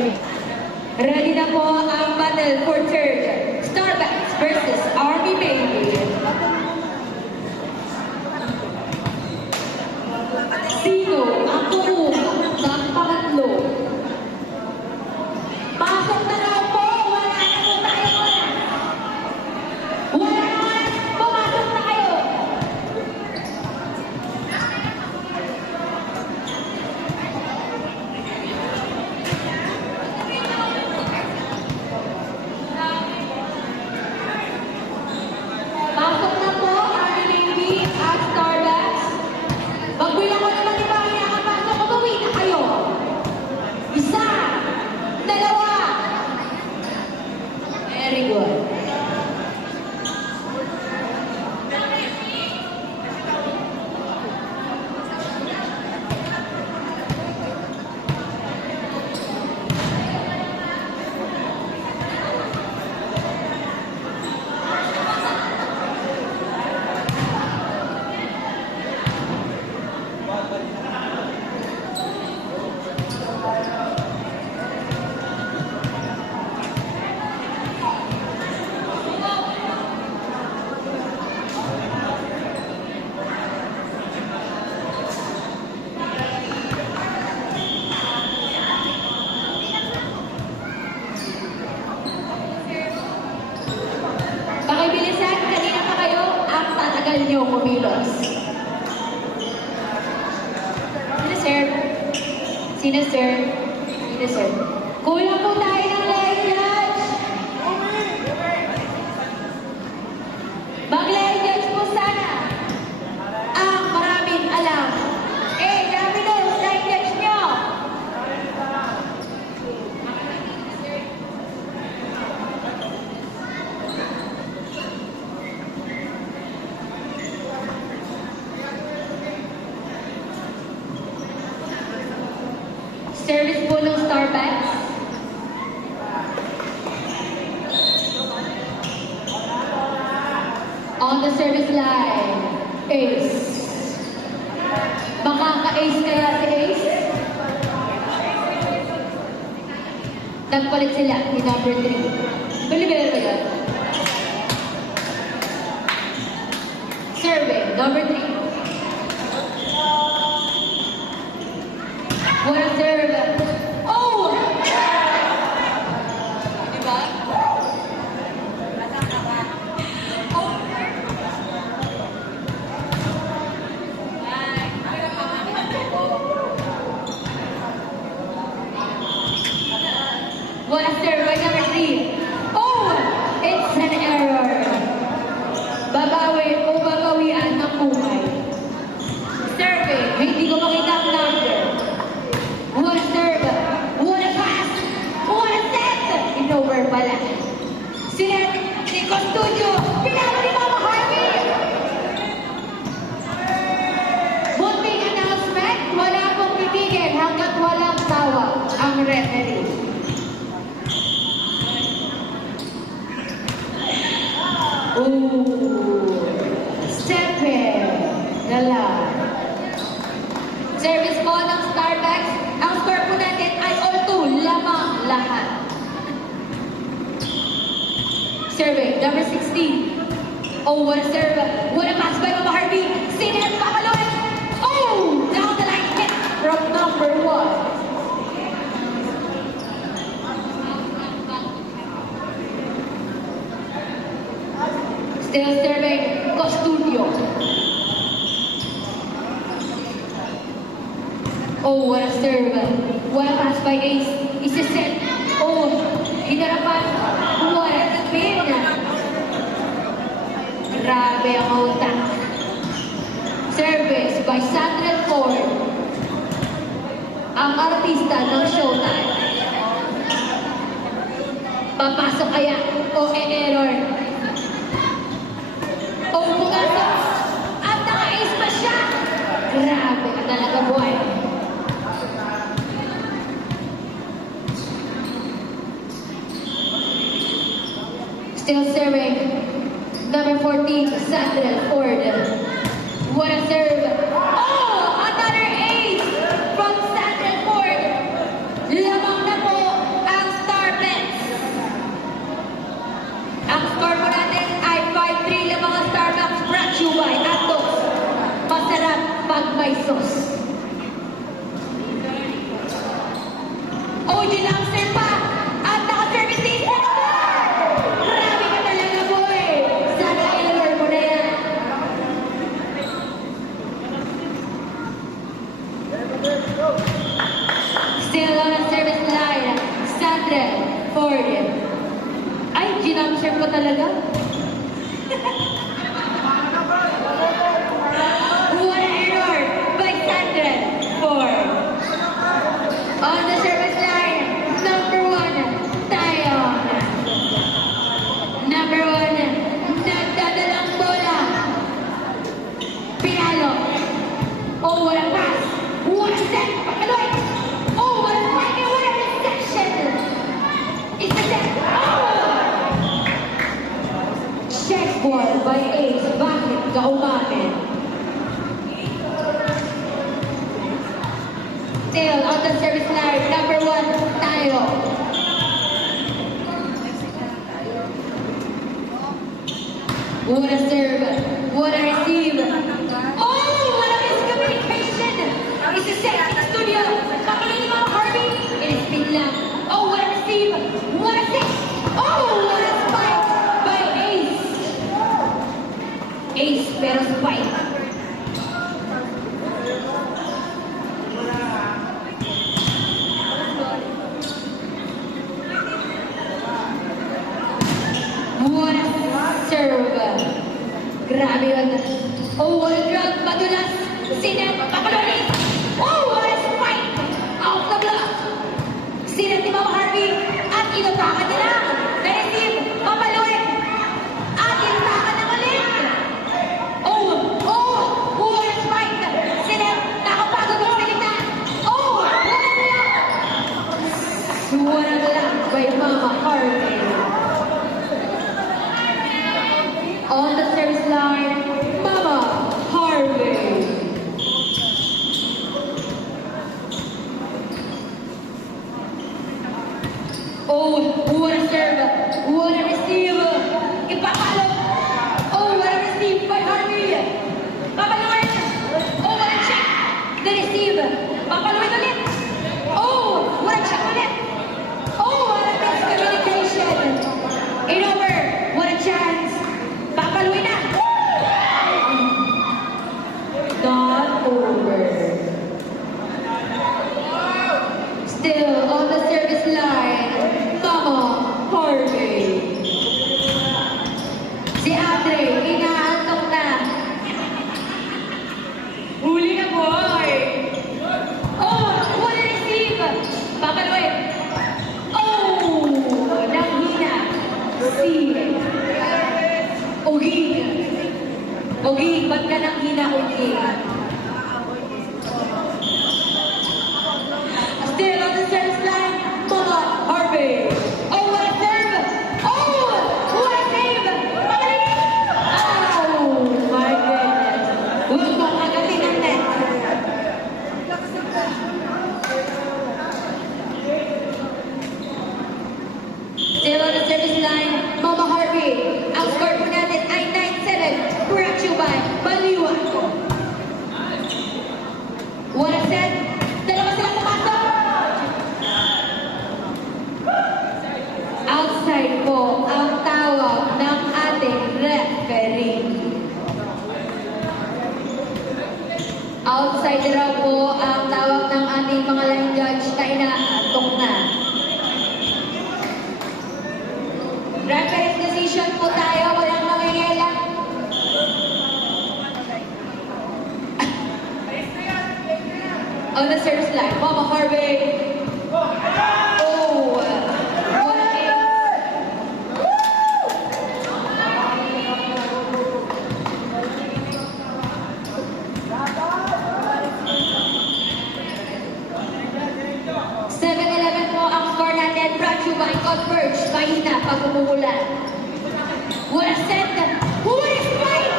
Ready na po ang battle for third. Starbucks versus Army Baby. Sino ang kukuha ng pangatlo? Pasok na lang po! Wala na po tayo! Wala na! Pumasok na kayo! Pasok na po, Army Baby at Starbucks. Magbilang ko naman di ba nakapasok ko, bawi na kayo. Isa, dalawa. Very good. Pakibilisan, kanina pa kayo, ang tatagal niyo kumilos. Sino sir? Kulang po tayo ng leg judge. Mag-leg judge po sana. Ang maraming alam. Dami na yung leg judge nyo. Service po ng Starbucks. On the service line, Ace. Baka ka-Ace kaya si Ace? Nagpalit sila ni number 3. Bilibili ba yun? Serving, number 3. What a serve! Oh! Diba? Oh! What a serve by number 3. Oh! It's an error. Babawi o babawian ng buhay. Serving, hindi ko makita ang number. What a serve! What a pass! What a set! In-over pala. Sinet, Nico Studio, pinalo ni Mama Harvey! Munting announcement, wala pong titigil hanggat walang tawa ang referee. Ooh! Seven! Dala. Service po ng Starbucks. Ang score po natin ay all 2, lamang lahat. Serving, number 16. Oh, what a serve. What a pass by Mama Harvey. Sinet Papaloy. Oh, down the line hit from number 1. Still serving, Costudio. Oh, what a serve. What a pass by Ace. Isa-set. Oh, hinarapan. What a spin. Grabe ang utak. Service by Sandra Ford. Ang artista ng Showtime. Papasok kaya o error. Oh, pumasok. At naka-ace pa siya. Grabe ka talaga, boy. Still serving, number 14, Sandra Ford. What a serve. Oh, another ace from Sandra Ford. Lamang na po OG Lamser pa! At naka-service station pa! Grabe ka talaga, boy! Sana i-lure mo na yan. Still on the service line, Sandra Ford. Ay, ginamser po talaga. What an error by Sandra Ford. On the service line, number 1, tayo. Number 1, nagdadalang bola. Pinalo. Oh, what a pass. What a set. Pakaloy. Oh, what a fight and what a reception. It's a set. Oh! Check ball by Ace. Bakit ka umamin? Still on the service line, number 1, tayo. What a serve. What a receive. Oh, what a miscommunication. It's a set in the studio. Pakalin mo, Harvey. It is spin lang. Oh, what a receive. What a set. Oh, what a spike by Ace. Ace, pero spike. What a serve. Grabe yun. Oh, what a drop. Madulas. Sinep. Pakalori. Oh, what a spike. Out the block. Sinep ni Mama Harvey. At inupakan nila. Na-receive. Papaluin. At inupakan na ulit. Oh, what a spike. Sinep. Nakapagod ng salita. Oh, what a block. What a block by Mama Harvey. On the service line, Mama Harvey. Oh, what a serve. What a receive. Ipapalo. Oh, what a receive by Harvey. Papaluin. Oh, what a check. The receive. Papaluin ulit. Oh, what a check ulit. Oh, what a miscommunication. In over. What a chance. Papaluin na. Not over. Still on the service line, Mama Harvey. Si Andre, inaantok na. Huli na, boy. Oh, what a receive. Papaluin. Oh, nanghina. Si Ogig. Ogig, ba't ka nang hina, Ogig? Still on the service line, Mama Harvey. Oh, what a serve! Oh, what a save! Pagaling! Oh, my goodness. Huwag mo kagatin ang net. Still on the service line, Mama Harvey. Ang score po natin ay 9-7. Brought to you by Baliwa. What a set. Dalawa silang pumasok. Outside po ang tawag ng ating referee. Outside raw po ang tawag ng ating mga line judge na inaantok na. Referee's decision po tayo, walang mangyayala. On the service line, Mama Harvey. Oh, what a game. 7-11 po ang score natin. Brought to you by Converge. Mahina pag umuulan. What a set! What a spike!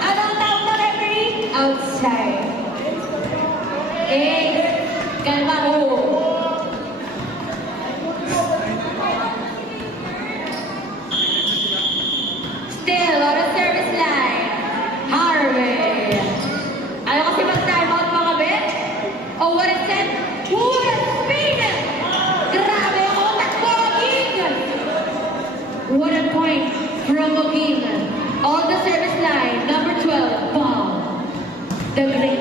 Anong tawag na referee? Outside. Kalma mo. Still on the service line, Harvey. Ano kasi mag-time out mga bet? Oh, what a set! What a speed! the Great.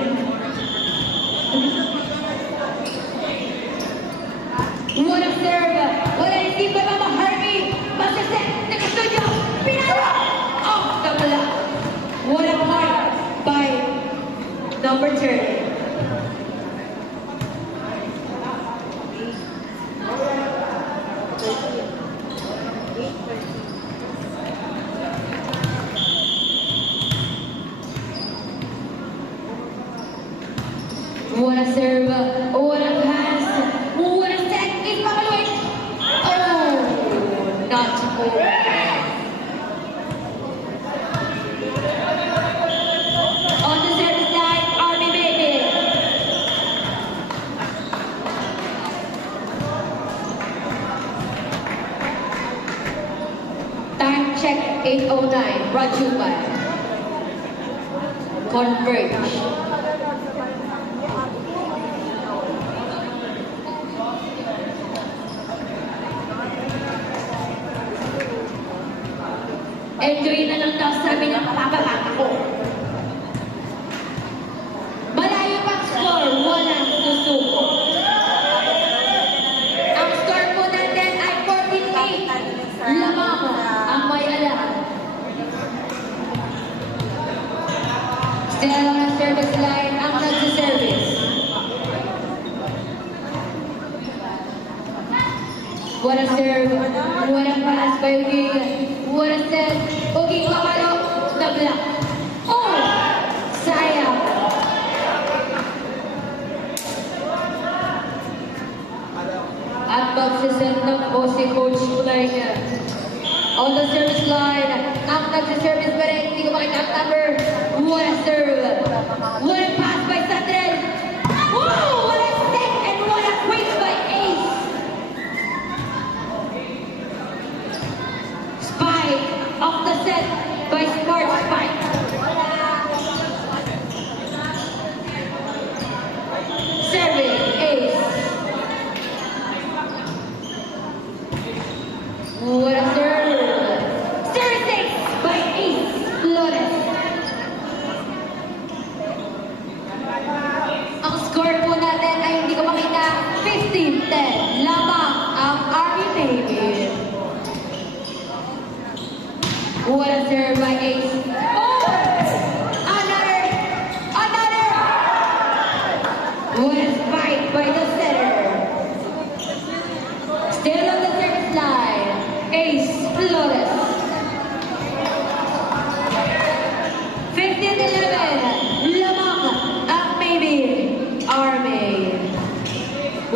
What a serve! What a receive by Mama Harvey! Masaset! Naka-studio! Pinalo! Off the block! What a point by number 30. What a serve! What a pass! What a set! It's Papaloy! Oh! Not over. On the service line, Army Baby. Time check 8:09. Brought to you by Converge. Enjoy na lang daw sabi ng papabata ko. Malayo pang score, walang susuko. Ang score po natin ay 48. Lamang ang may alam. Still on the service line, ang nagsiservice. What a serve, what a pass by Ugi, what a set, Ugi Papalo, the block. Oh! Sayang. At magsiset na po si Coach Playa. On the service line, ang nagsiservice pa rin, hindi ko makita ang number. What a serve, what a pass by Sandrel. Oh! What a set and what a quick by Ace. Off the set by Smart Spike. Serving Ace. What a serve. Service Ace by Ace. Flores. Ang score po natin ay hindi ko makita. 15-10. Lamang ang Army Navy. What a serve by Ace. Oh! Another! What a spike by the setter. Still on the service line. Ace Flores. 15-11. Lamang ang maybe Army.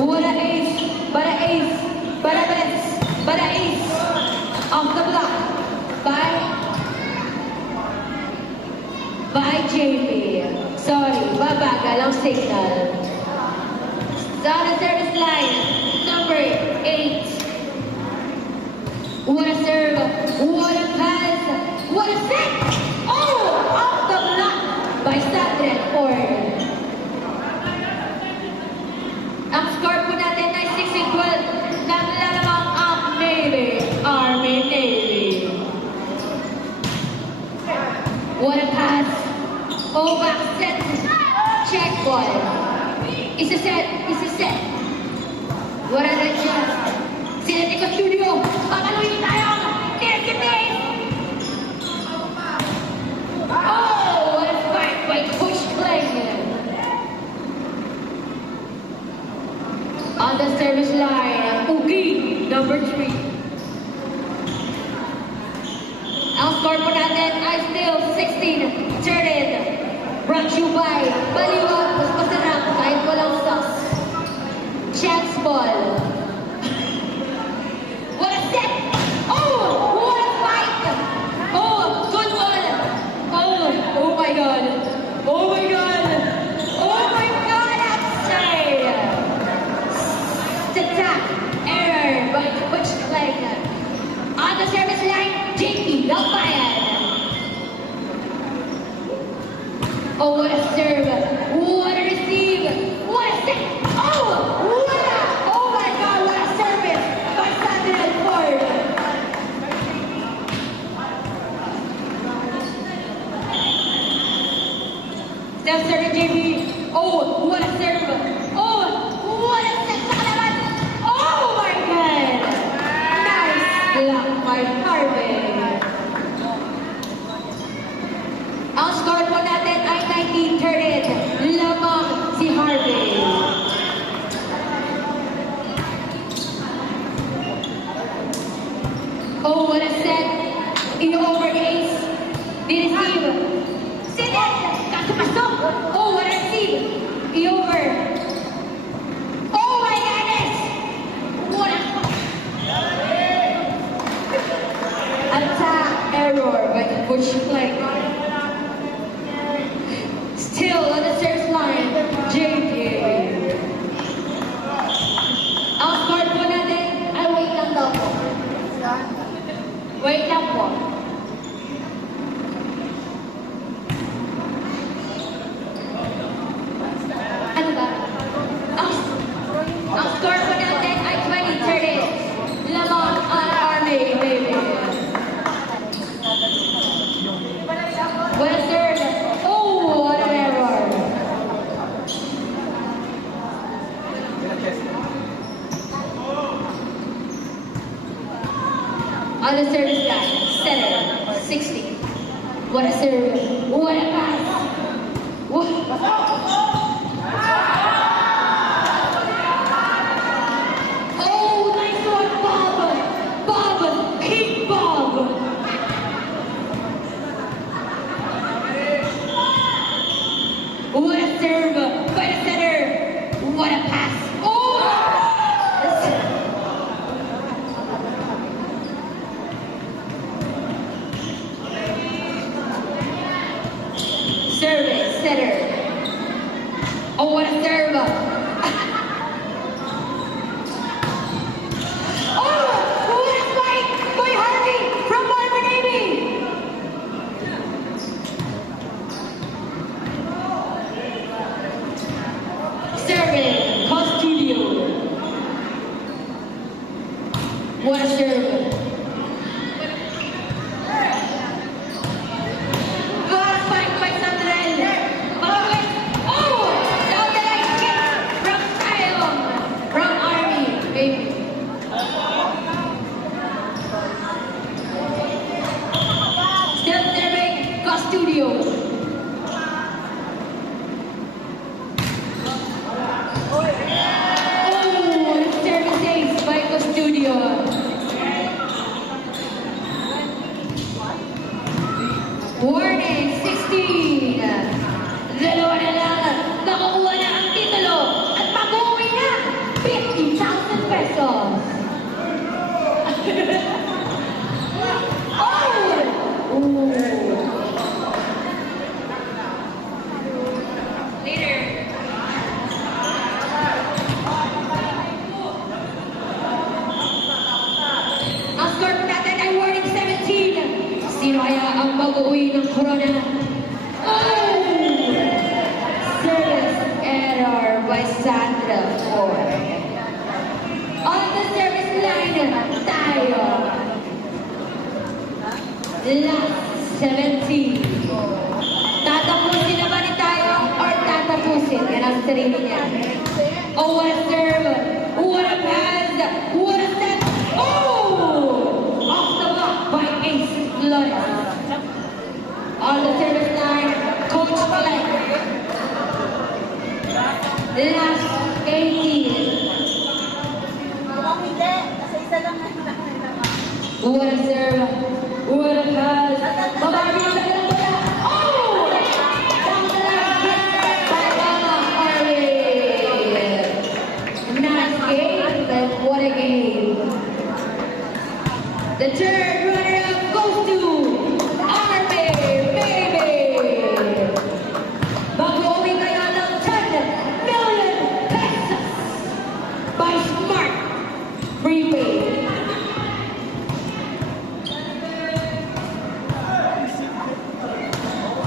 What a ace! But a ace! But a best! But a ace! Off the block. By JP. Sorry, babagal ang signal. Sa service line, number 8. What a serve, what a pass, what a set! Oh! Off the block by Sandrel Ford. Ang score po natin ay 6-12. Naglalamang ang Navy, Army Navy. What a pass! Oh, back set! Check ball! It's a set! What an adjust! Sila ni Studio! Pakaluin tayo! Tier-tier! Oh! What a spike by Coach Playa! On the service line, Ugi, number 3. Ang score po natin ay still 16-13. Brought to you by Baliwag, mas masarap kahit walang sauce. Chance ball. What a set! Oh! What a fight! Oh! Good ball! Oh my God! Oh my God! Oh my God! Outside! Attack! Error by Coach Playa. On the service line, JP Dalbayan. Oh, what a serve! What a receive! What a set! Oh! What a! Oh my God! What a service by Sandrel Ford! Steph Sergeant Oh, what a set. In over ace. They receive. Sinet. Kaso pasok. Oh, what a receive. In over. Oh my goodness. What a attack error by the Butch Flank. Still on the service line, JJ. Ang score po natin, ay wait lang daw po. Wait lang po. Ano ba? Ang score po natin ay 20-30. Lamang ang Army, baby. Well served. Oh, what an error. On the service line, center, 60. What a serve. What a pass. What? Oh, nice one, Bob. Bob, King Bob. What a serve by the center. What a pass. Oh! Service, center. Oh, what a serve. Oh, what a spike by Harvey from Marvin Navy. Service, Costudio. What a serve. What a spike by Sandrell. Oh, down the line kick from Zion. From Army, baby. Still serving, Costudio. Oh, service ace by Costudio. Warning, 16. Dalawa na lang. Nakukuha na ang titulo. At mag-uwi na. 50,000 pesos. Oh! Ooh. Later. Ang score po natin ay warning 17. Sino kaya ang mag-uwi ng corona? Oh! Service error by Sandra Ford. On the service line, tayo. Last 17. Tatapusin na ba ni tayo or tatapusin? Yan ang sarili niya. Oh, what a serve! What a pass! What a set! Oh! Off the block by Ace Flores. On the service line, Coach Fleck. Last 18. Mukhang hindi. Kasi isa lang na What a serve! What a pass! Babawi ang dalang bola! Oh! Down the line, hit by Mama Arvin. Nice game, but what a game! The third runner-up goes to Arvin, baby! Mag-uwi kaya ng 10 million pesos by Smart Prepaid.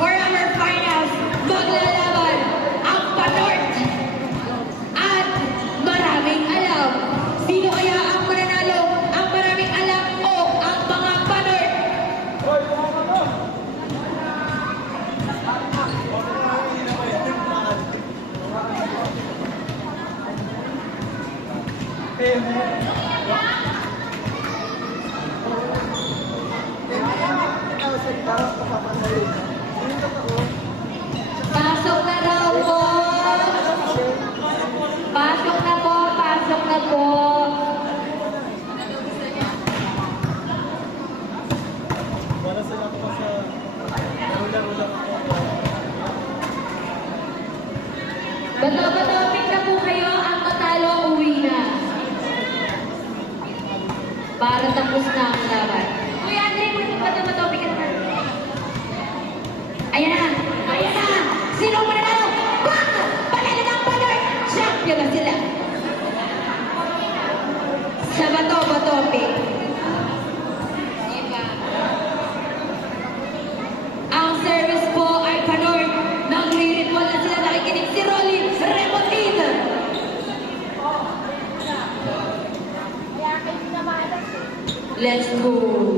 For our finals, maglalaban ang Panort at maraming alam. Sino kaya ang mananalo? Ang maraming alam o ang mga Panort? Pasok na daw po! Pasok na po! Pasok na po! Para tapos na ang laban. Kuya Andre, matobi ka naman. Ayan na! Ayan na! Sino ang mananalo? Bang! Panalo ng panalo! Champion na sila! Sa bato-batopi. Diba? Ang service po ay panor. Nagre-ritual na sila. Nakikinig si Rolly Remotin. Let's go.